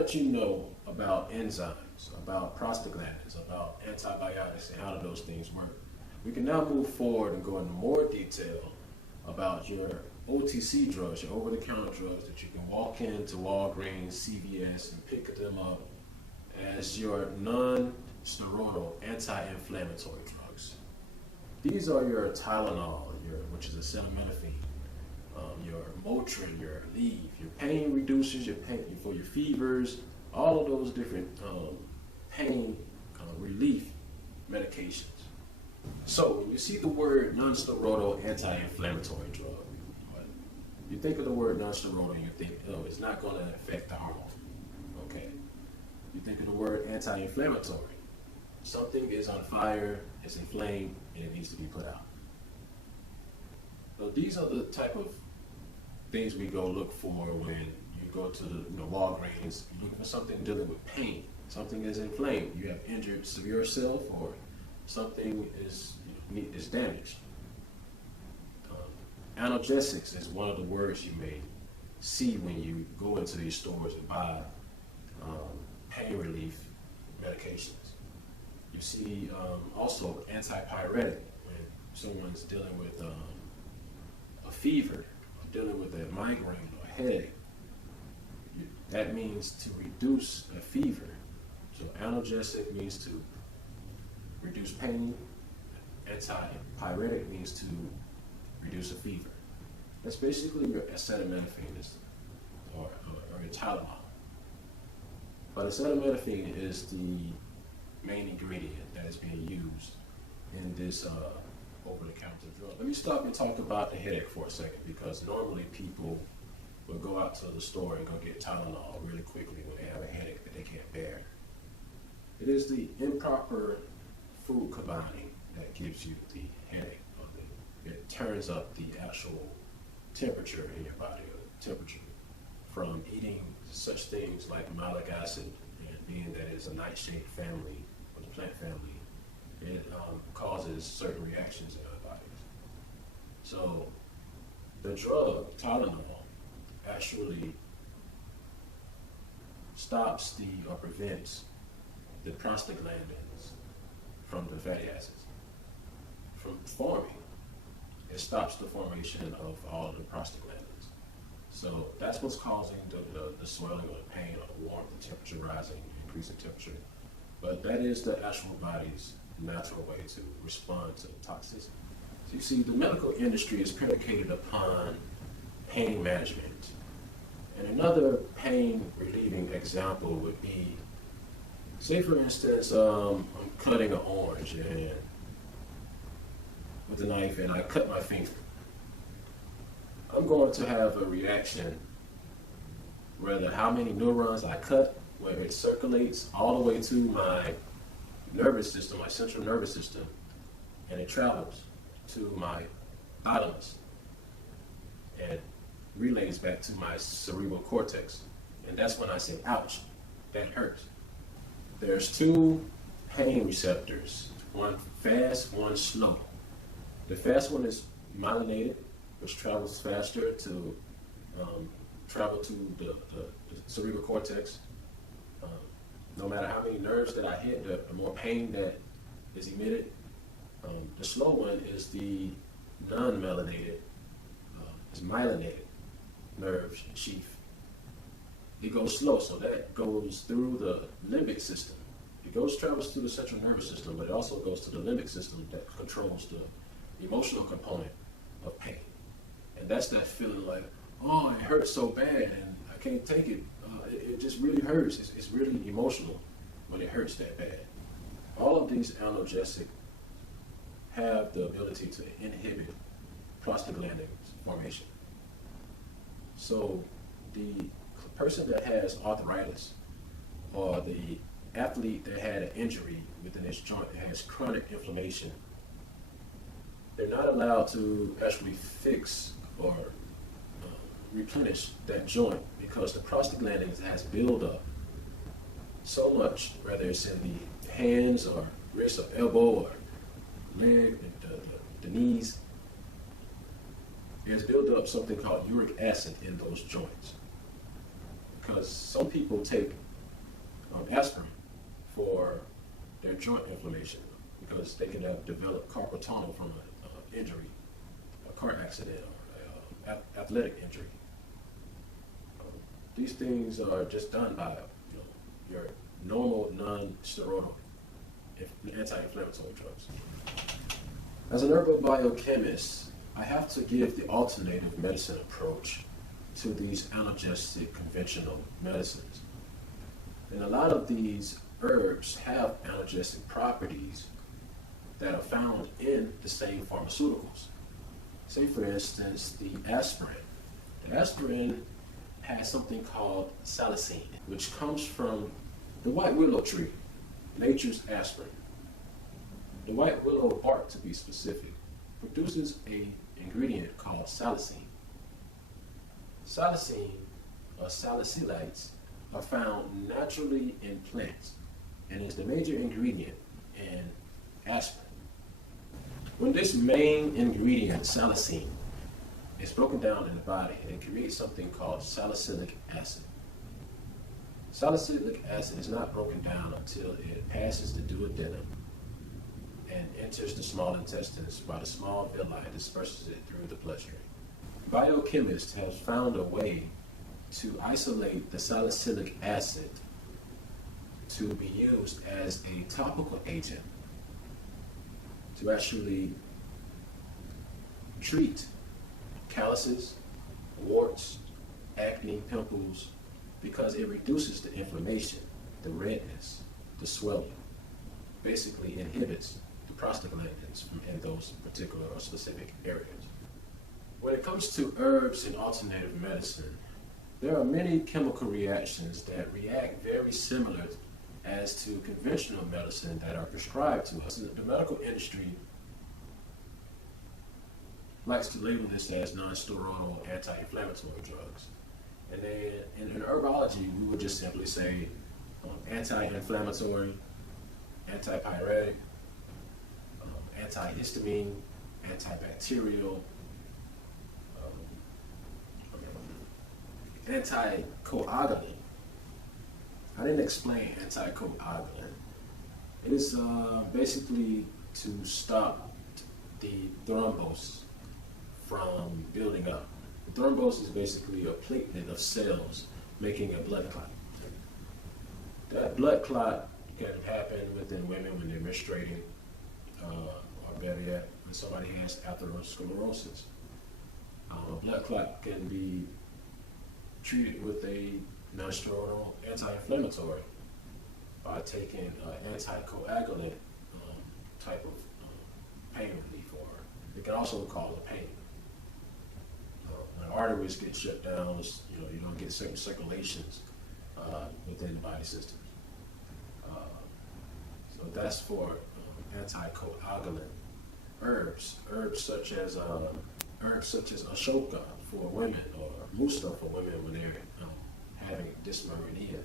that you know about enzymes, about prostaglandins, about antibiotics, and how do those things work, we can now move forward and go into more detail about your OTC drugs, your over-the-counter drugs that you can walk into Walgreens, CVS, and pick them up as your non-steroidal anti-inflammatory drugs. These are your Tylenol, which is acetaminophen, your Motrin, your Aleve, your pain reducers, your pain for your fevers, all of those different pain relief medications. So when you see the word non-steroidal anti-inflammatory drug, you think of the word non-steroidal and you think, oh, it's not going to affect the hormone. Okay. You think of the word anti-inflammatory. Something is on fire, it's inflamed, and it needs to be put out. So these are the type of things we go look for when you go to the Walgreens. You're looking for something dealing with pain. Something is inflamed. You have injured yourself, or something is damaged. Analgesics is one of the words you may see when you go into these stores and buy pain relief medications. You see also antipyretic when someone's dealing with a fever, or dealing with a migraine or a headache. That means to reduce a fever. So analgesic means to reduce pain. Antipyretic means to reduce a fever. That's basically your acetaminophen or your Tylenol. But acetaminophen is the main ingredient that is being used in this over-the-counter drug. Let me stop and talk about the headache for a second, because normally people will go out to the store and go get Tylenol really quickly when they have a headache that they can't bear. It is the improper food combining that gives you the headache. It turns up the actual temperature in your body, or the temperature from eating such things like malic acid, and being that it's a nightshade family, or the plant family, it causes certain reactions in our bodies. So the drug Tylenol actually stops or prevents the prostaglandins from the fatty acids from forming. It stops the formation of all of the prostaglandins. So that's what's causing the swelling or the pain or the warmth, the temperature rising, increasing temperature. But that is the actual body's natural way to respond to toxicity. So you see, the medical industry is predicated upon pain management. And another pain relieving example would be, say for instance, I'm cutting an orange and with a knife, and I cut my finger. I'm going to have a reaction whether how many neurons I cut, where it circulates all the way to my nervous system, my central nervous system, and it travels to my thalamus and relays back to my cerebral cortex. And that's when I say, ouch, that hurts. There's two pain receptors, one fast, one slow. The fast one is myelinated, which travels faster to travel to the cerebral cortex. No matter how many nerves that I hit, the more pain that is emitted. The slow one is the non-myelinated, is myelinated nerve sheath. It goes slow, so that goes through the limbic system. It travels through the central nervous system, but it also goes to the limbic system that controls the emotional component of pain. And that's that feeling like, oh, it hurts so bad and I can't take it. It just really hurts. It's really emotional when it hurts that bad. All of these analgesics have the ability to inhibit prostaglandin formation. So the person that has arthritis, or the athlete that had an injury within his joint that has chronic inflammation, they're not allowed to actually fix or replenish that joint, because the prostaglandins has built up so much, whether it's in the hands or wrist or elbow or leg, the knees. It has built up something called uric acid in those joints. Because some people take aspirin for their joint inflammation because they can have developed carpal tunnel from an injury, a car accident, or athletic injury. These things are just done by your normal non-steroidal anti-inflammatory drugs. As an herbal biochemist, I have to give the alternative medicine approach to these analgesic conventional medicines. And a lot of these herbs have analgesic properties that are found in the same pharmaceuticals. Say, for instance, the aspirin. The aspirin has something called salicine, which comes from the white willow tree, nature's aspirin. The white willow bark, to be specific, produces an ingredient called salicine. Salicine, or salicylates, are found naturally in plants and is the major ingredient in aspirin. When this main ingredient, salicine, is broken down in the body, it creates something called salicylic acid. Salicylic acid is not broken down until it passes the duodenum and enters the small intestines while the small villi disperses it through the bloodstream. Biochemists have found a way to isolate the salicylic acid to be used as a topical agent to actually treat calluses, warts, acne, pimples, because it reduces the inflammation, the redness, the swelling. Basically inhibits the prostaglandins in those particular or specific areas. When it comes to herbs and alternative medicine, there are many chemical reactions that react very similar as to conventional medicine that are prescribed to us. The medical industry likes to label this as non-steroidal anti-inflammatory drugs. And then in herbology, we would just simply say anti-inflammatory, antipyretic, antihistamine, antibacterial, anticoagulant. I didn't explain anticoagulant. It is basically to stop the thrombus from building up. The thrombus is basically a platelet of cells making a blood clot. That blood clot can happen within women when they're menstruating, or better yet, when somebody has atherosclerosis. A blood clot can be treated with a non-steroidal anti-inflammatory by taking anticoagulant type of pain relief, or it can also cause a pain. When arteries get shut down, you don't get certain circulations within the body system. So that's for anticoagulant herbs. Herbs such as ashoka for women, or musta for women when they're having dysmenorrhea,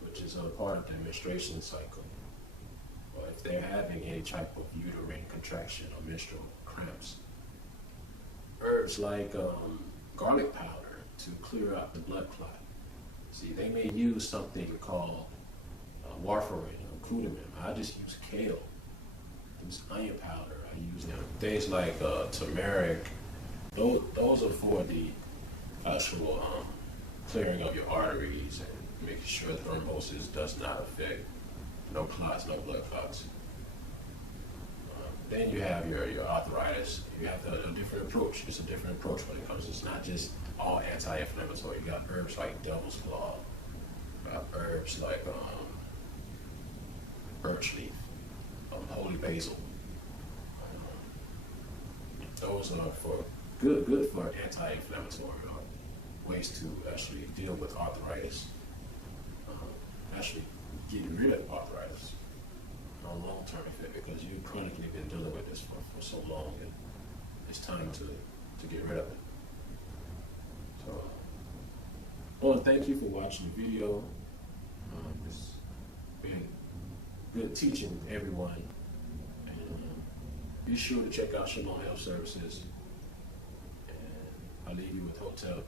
which is a part of the menstruation cycle, or if they're having any type of uterine contraction or menstrual cramps. Herbs like garlic powder to clear out the blood clot. See, they may use something called warfarin or glutamine. I just use kale. I use onion powder. I use things like turmeric. Those are for the actual clearing of your arteries and making sure thrombosis does not affect no clots, no blood clots. Then you have your arthritis. You have a different approach. It's a different approach when it comes. It's not just all anti-inflammatory. You got herbs like devil's claw. You got herbs like birch leaf, holy basil. Those are for good for anti-inflammatory ways to actually deal with arthritis. Actually getting rid of arthritis on long-term effect, because you've chronically been dealing with this for so long, and it's time to get rid of it. So I want to thank you for watching the video. It's been good teaching with everyone, and be sure to check out Shalom Health Services, and I'll leave you with Hotel